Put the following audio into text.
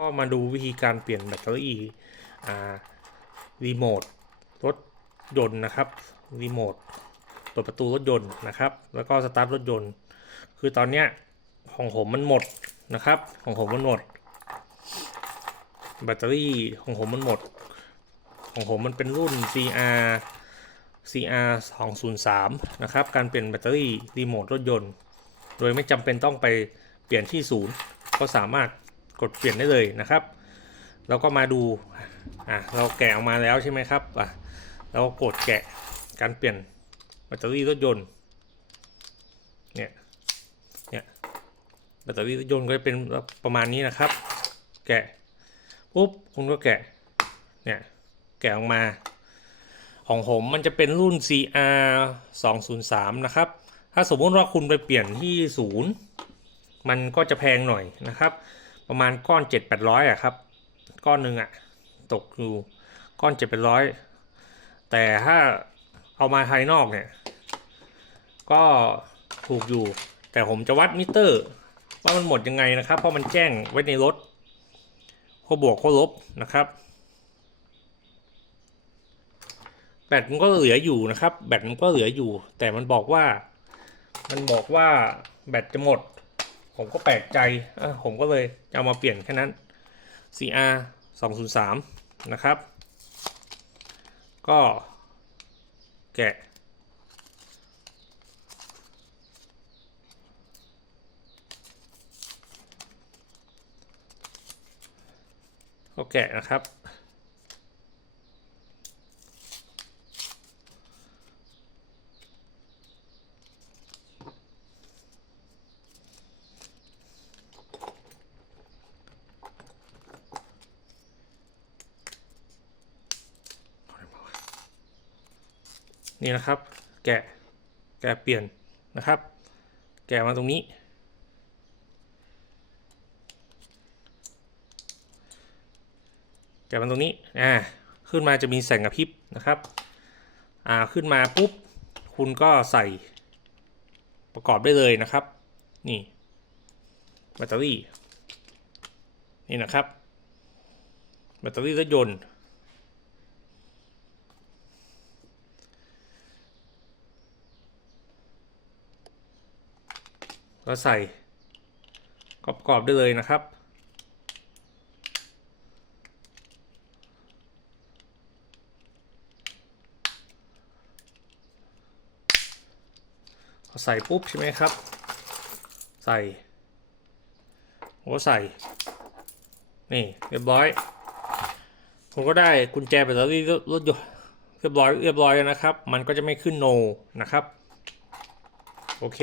ก็มาดูวิธีการเปลี่ยนแบตเตอรี่รีโมทรถยนต์นะครับรีโมทเปิดประตูรถยนต์นะครับ แล้วก็สตาร์ทรถยนต์ คือตอนเนี้ยของผมมันหมดนะครับ ของผมมันหมด แบตเตอรี่ของผมมันหมด ของผมมันเป็นรุ่น CR CR 203นะครับ การเปลี่ยนแบตเตอรี่รีโมทรถยนต์ โดยไม่จำเป็นต้องไปเปลี่ยนที่ศูนย์ ก็สามารถ กดเปลี่ยนได้เลยนะครับ เราก็มาดูอะเราแกะออกมาแล้วใช่ไหมครับอะเรากดแกะการเปลี่ยนแบตเตอรี่รถยนต์เนี่ยเนี่ยแบตเตอรี่รถยนต์ก็จะเป็นประมาณนี้นะครับ แกะปุ๊บคุณก็แกะเนี่ยแกะออกมา ของผมมันจะเป็นรุ่น CR 203นะครับ ถ้าสมมติว่าคุณไปเปลี่ยนที่ศูนย์มันก็จะแพงหน่อยนะครับ ประมาณก้อน7 8 0 0อะครับ ก้อนหนึ่งอะตกอยู่ก้อน7 8 0 0แต่ถ้าเอามาภายนอกเนี่ย ก็ถูกอยู่ แต่ผมจะวัดมิเตอร์ ว่ามันหมดยังไงนะครับ เพราะมันแจ้งไว้ในรถข้อบวกข้อลบนะครับแบตมันก็เหลืออยู่นะครับ แบตมันก็เหลืออยู่ แต่มันบอกว่า มันบอกว่าแบตจะหมด ผมก็แปลกใจอ้อผมก็เลยเอามาเปลี่ยนแค่นั้น CR 203 นะครับ ก็แกะ ก็แกะนะครับ นี่นะครับ แกะแกะเปลี่ยนนะครับ แกะมาตรงนี้ แกะมาตรงนี้อ่าขึ้นมาจะมีแสงกระพริบนะครับอ่าขึ้นมาปุ๊บคุณก็ใส่ประกอบได้เลยนะครับ นี่แบตเตอรี่นี่นะครับแบตเตอรี่รถยนต์ ก็ใส่ปรอบๆได้เลยนะครับ พอใส่ปุ๊บใช่ไหมครับ ใส่ผมก็ใส่ นี่เรียบร้อย ผมก็ได้กุญแจแบตเตอรี่รถยนต์เรียบร้อยเรียบร้อยแล้วนะครับ มันก็จะไม่ขึ้นโนนะครับ โอเค